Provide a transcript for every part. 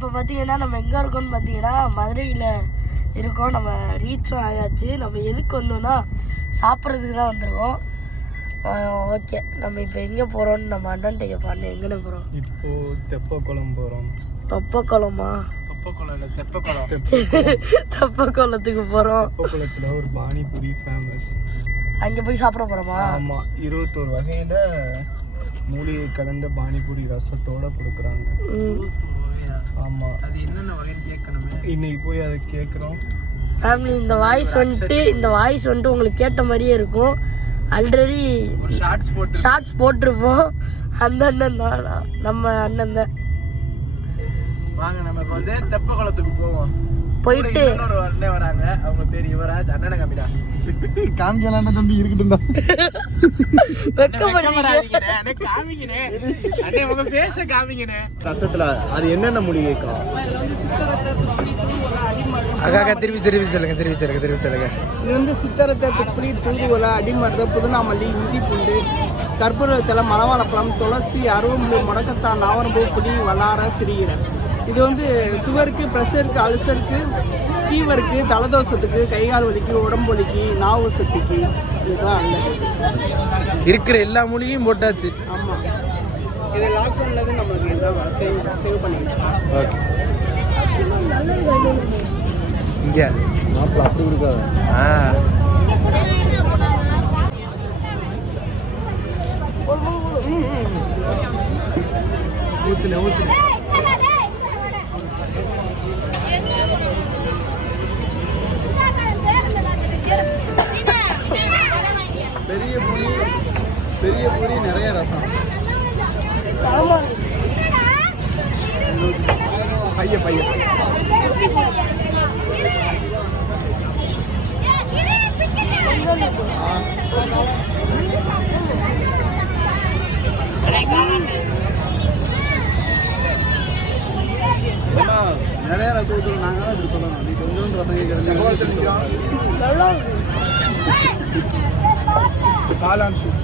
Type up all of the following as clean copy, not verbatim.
இப்போ பார்த்தீங்கன்னா நம்ம எங்கே இருக்கோம்னு பார்த்தீங்கன்னா மதுரையில் இருக்கோம். நம்ம ரீச்சும் ஆயாச்சு. நம்ம எதுக்கு வந்தோம்னா சாப்பிட்றதுக்கு தான் வந்திருக்கோம். ஓகே, நம்ம இப்போ எங்கே போகிறோம்னு நம்ம அண்ணன்ட்ட கேட்பாங்க. எங்கன்னு போகிறோம்? இப்போது தெப்பக்குளம் போகிறோம். தெப்பக்குளமா? தெப்பக்குளம் இல்லை, தெப்பக்குளம். தெப்பக்குளத்துக்கு போகிறோம். தெப்பக்குளத்தில் ஒரு பானிபூரி ஃபேமஸ். அங்கே போய் சாப்பிட போகிறோமா? ஆமாம், 21 வகையில் மூலிகை கலந்த பானிபூரி ரசத்தோட கொடுக்குறாங்க. ஆமாம், அது என்னென்ன வகைன்னு கேட்கணுமே. இன்னைக்கு போய் அதை கேட்குறோம். ஃபேமிலி, இந்த வாய்ஸ் வந்துட்டு உங்களுக்கு கேட்ட மாதிரியே இருக்கும். ஆல்ரெடி ஷார்ட்ஸ் போட்டிருப்போம். அந்த அண்ணன் தான், நம்ம அண்ணன் தான். வாங்க நம்ம இப்போ வந்து தெப்பக்குளத்துக்கு போவோம். போயிட்டு ஒரு அண்ணன் வராங்க. அவங்க பேர் யுவராஜ். அண்ணனை காமிடா. காமிக்கலாம் தம்பி, இருக்கட்டும்டா. காமிங்கண்ணே, அண்ணே உங்க பேச காமிங்கண்ணே. ரசத்துல அது என்னென்ன மூலிகைக்கா? அக்கா திருப்பி சொல்லுங்க. இது வந்து சித்தரத்தை, துப்புளி, தூதுவளை, அடிமருத, புதுநாமல்லி, இஞ்சி பூண்டு, கற்பூரத்தலை, மணவாழப்பழம், துளசி, அருவம்பு, முடக்கத்தான், நாவரம்பூ, புளி, வல்லார, சிறுகீரை. இது வந்து சுகருக்கு, ப்ரெஷருக்கு, அல்சருக்கு, ஃபீவருக்கு, தலதோஷத்துக்கு, கைகால் வலிக்கு, உடம்பு வலிக்கு, நாவு சக்திக்கு இதுதான் இருக்கிற எல்லா மூலிகையும் போட்டாச்சு. ஆமாம், இதை லாக்டவுன்லேருந்து நம்மளுக்கு எல்லாம் சேவ் பண்ணிக்கிட்டோம். ஓகே, இங்கே மாப்பிள்ள அப்படி இருக்காது. ஊற்றுல பெரிய பூரி நிறைய ரசம். பைய நிறைய ரசம் ஊற்று. நாங்கள் தான் இப்படி சொல்லணும். நீ கொஞ்சம் ரசம் கேட்குறேன். காளான் சூப்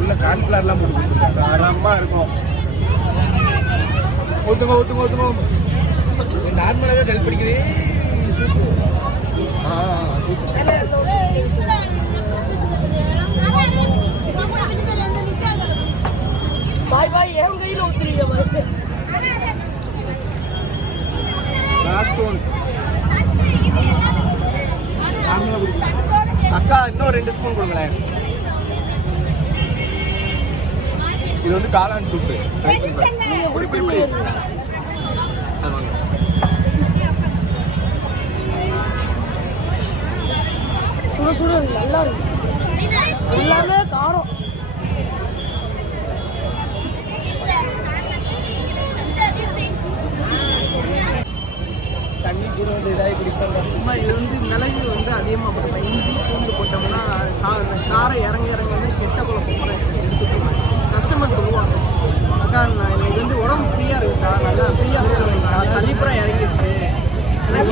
உள்ள கார்ன்ஃப்ளவர்லாம் போட்டு கொடுத்துருக்காங்க. ஆரம்பமாக இருக்கும். ஊற்றுங்க. நார்மலாகவே டெல் பிடிக்கிறேன். பாய் என் கையில் ஊற்றுறீங்க. Last one. அக்கா இன்னும் 2 ஸ்பூன் கொடுங்களேன். இது வந்து காளான் சூப்பு. புடி. சுட நல்லா இருக்கும். எல்லாமே காரம். தண்ணி கூட வந்து இதாகி குடிப்பாங்க. இது வந்து மிளகு வந்து அதிகமாக போட்டோம். இஞ்சி பூண்டு போட்டோம்னா காரம் இறங்க கெட்ட குழப்பம் கூட எடுத்துக்கலாம். கஸ்டமர் சொல்லுவாங்க, அக்கா இது வந்து உடம்பு ஃப்ரீயாக இருக்குக்கா, நல்லா ஃப்ரீயாக இருக்குக்கா, சளிப்புறம் இறங்கிடுச்சு,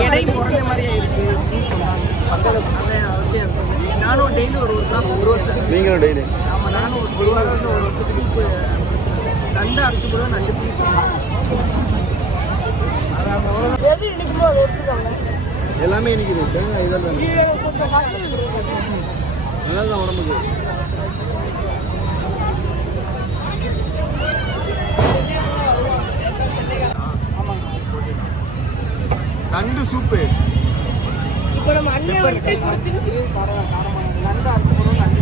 எடை குறைஞ்ச மாதிரியே இருக்குது அப்படின்னு சொன்னாங்க. அதே அவசியம் இருக்குது. நானும் டெய்லி ஒரு வருஷத்துக்கு. நீங்களும் டெய்லி? ஆமாம், நானும் ஒரு வருஷத்துக்கு நண்டு அரைச்சி கூட நண்டு பீஸ். எல்லாமே இனிக்குது. இதெல்லாம் நல்லா உடம்புக்கு. நண்டு சூப்பு. இப்போ நம்ம அண்ணன் வந்துட்டு குடிச்சிட்டு நண்டு அரைச்சி போடுவோம்.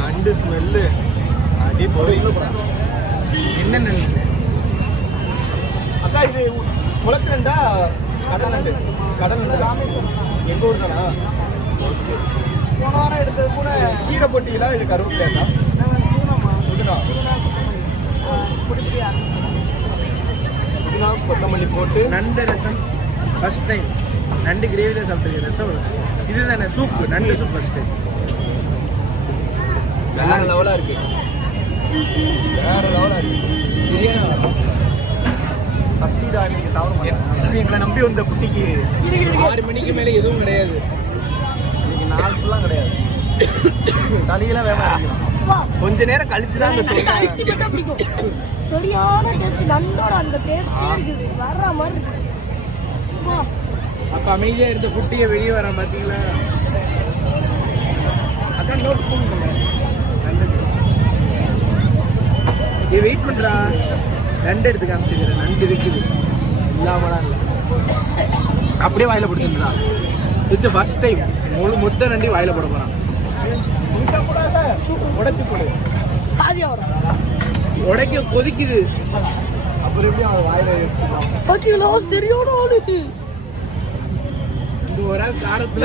நண்டு ஸ்மெல்லு அடி போறீங்க. என்னென்ன அக்கா இது குளத்து நண்டா கடல் நண்டு? எங்க ஊர் தானா? போன வாரம் எடுத்தது கூட கீரை போட்டியெல்லாம் இது கருவேப்பிலையா? புதினா கொத்தமல்லி போட்டு நண்டு ரசம் ஃபர்ஸ்ட் டைம். நண்டு கிரேவி தான் சாப்பிட்டுருக்கேன். ரசம் இதுதானே சூப்பு, நண்டு சூப் ஃபர்ஸ்ட் டைம். வேற லெவலாக இருக்கு. எங்களை நம்பி வந்த குட்டிக்கு 6 மணிக்கு மேலே எதுவும் கிடையாது. இன்னைக்கு நாள் ஃபுல்லாக கிடையாது. சளியெல்லாம் வேணாம். கொஞ்ச நேரம் கழிச்சு தான் சரியான டேஸ்ட், நண்டோட அந்த டேஸ்டே இருக்குது, வர்ற மாதிரி இருக்குது. வா. அப்ப அமைதியா இருந்த ஃபுட்டியை வெளியே வர பாத்தீங்களா? அதான் நோட் பண்ணுங்க. இது வெயிட் பண்றா, நண்டு எடுத்து காமிச்சுக்கிறேன். நண்டு இருக்குது, இல்லாமலாம் இல்லை. அப்படியே வாயில போட்டுருந்தா. இட்ஸ் ஃபர்ஸ்ட் டைம் மொத்த நண்டி வாயில போட போறான். முழுசா போடாத, உடைச்சு போடு. பாதியா வரும். உடைக்க கொதிக்குது. அப்புறம் எப்படி அவன் வாயில பாத்தீங்களா, சரியான ஆளு. இந்த ஒரு ஆள் காரத்துல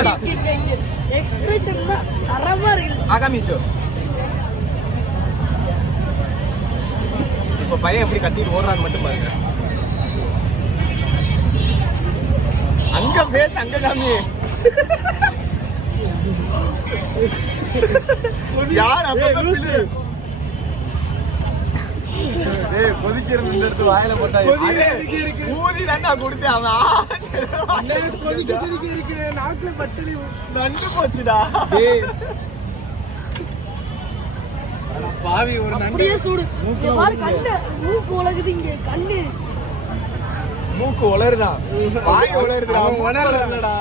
எக்ஸ்பிரஷன் தான் தரமா இருக்கு. ஆகாமிச்சோ. இப்ப பையன் எப்படி கத்திட்டு ஓடுறான்னு மட்டும் பாருங்க. அங்க பேச, அங்க காமி. யார் அப்ப கொதிக்கிற எடுத்து வாயில போட்டா ஊதி தாண்டா கொடுத்து அவன் நாக்குல பட்டு நண்டு போச்சுடா. பாவி ஒரு நண்டு அப்படியே சூடு. இங்க பாரு, கண்ணு மூக்கு உலகுது, இங்க கண்ணு மூக்கு உலருதான், வாய் உலருதுடா, உணரலடா.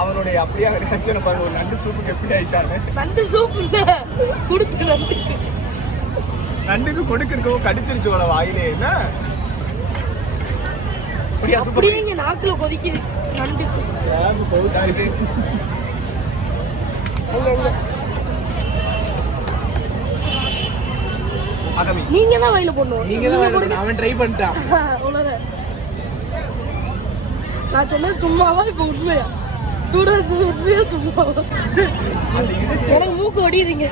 அவனுடைய அப்படியே ரியாக்ஷனை பாருங்க. ஒரு நண்டு சூப்புக்கு எப்படி ஆயிட்டாங்க. நண்டு சூப் இல்ல, குடுத்து நண்டுக்கு. நண்டுக்கு கொடுக்கறதுக்கு கடிச்சிருச்சு உன வாயிலே. என்ன அப்படியே இங்க நாக்குல கொதிக்குது நண்டுக்கு. இருக்கு. நீங்க தான் வாயில போடணும். நீங்க தான் வாயில போடணும். அவன் ட்ரை பண்ணிட்டான். அவ்வளவுதான். நான் சொன்னது சும்மாவா, இப்ப உண்மையா? சுடுறது உண்மையா சும்மாவா? எனக்கு மூக்கு ஒடியுதுங்க.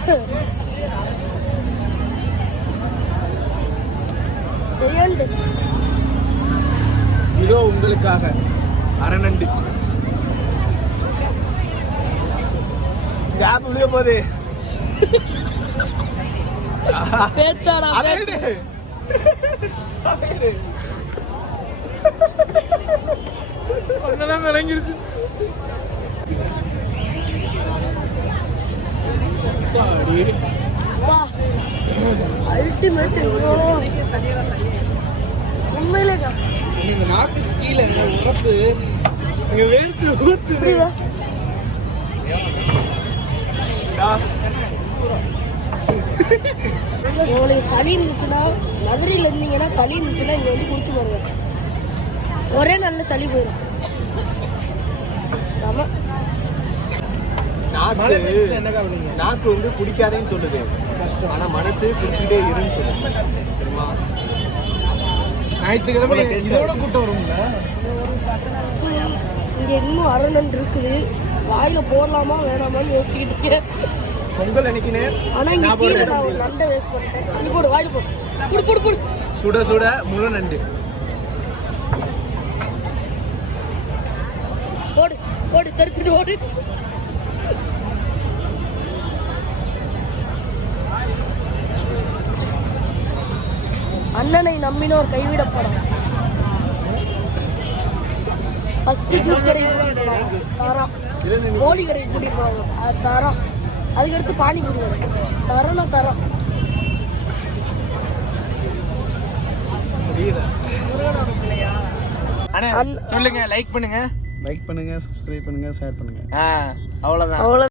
சரியான டேஸ்ட். இதோ உங்களுக்காக அரநண்டு. கேப் விழுக போகுது. பேச்சாடா பேச்சு. அங்கெல்லாம் இறங்கிருச்சு. வா, அல்டிமேட். உண்மையிலே நீங்க நாக்கு கீழே உரப்பு, நீங்க வேர்த்து ஊத்து. புரியுதா? உங்களுக்கு சளி இருந்துச்சுன்னா, மதுரையில் இருந்தீங்கன்னா சளி இருந்துச்சுன்னா இங்கே வந்து குடிச்சு பாருங்க, ஒரே நல்ல சளி போயிடும். செம. நாக்கு வந்து குடிக்காதேன்னு சொல்லுது, ஆனா மனசு குடிச்சுக்கிட்டே இருன்னு சொல்லுது. தெரியுமா? ஞாயிற்றுக்கிழமை இதோட கூட்டம் வரும்ல. இங்கே இன்னும் அரநண்டு இருக்குது, வாயில போடலாமா வேணாமான்னு யோசிச்சுக்கிட்டு. பொங்கல் நினைக்கினேன், ஆனா இங்க கீழே நான் ஒரு நண்டை வேஸ்ட் பண்ணிட்டேன். நீ போடு, வாயில போடு, போடு போடு போடு. சுட சுட முழு நண்டு போடு போடு, தெரிச்சுட்டு ஓடு. அண்ணனை நம்பினோர் கைவிடப்படும். ஃபர்ஸ்ட் ஜூஸ் கடைக்கு கூட்டிட்டு போனாங்க, தரம். கோழி கடைக்கு கூட்டிட்டு போனாங்க, அது தரம். அதுக்கடுத்து பானிபூரி வரும், தரம்னா தரம். சொல்லுங்க, லைக் பண்ணுங்க, சப்ஸ்கிரைப் பண்ணுங்க, ஷேர் பண்ணுங்க. அவ்வளவுதான். அவ்வளோ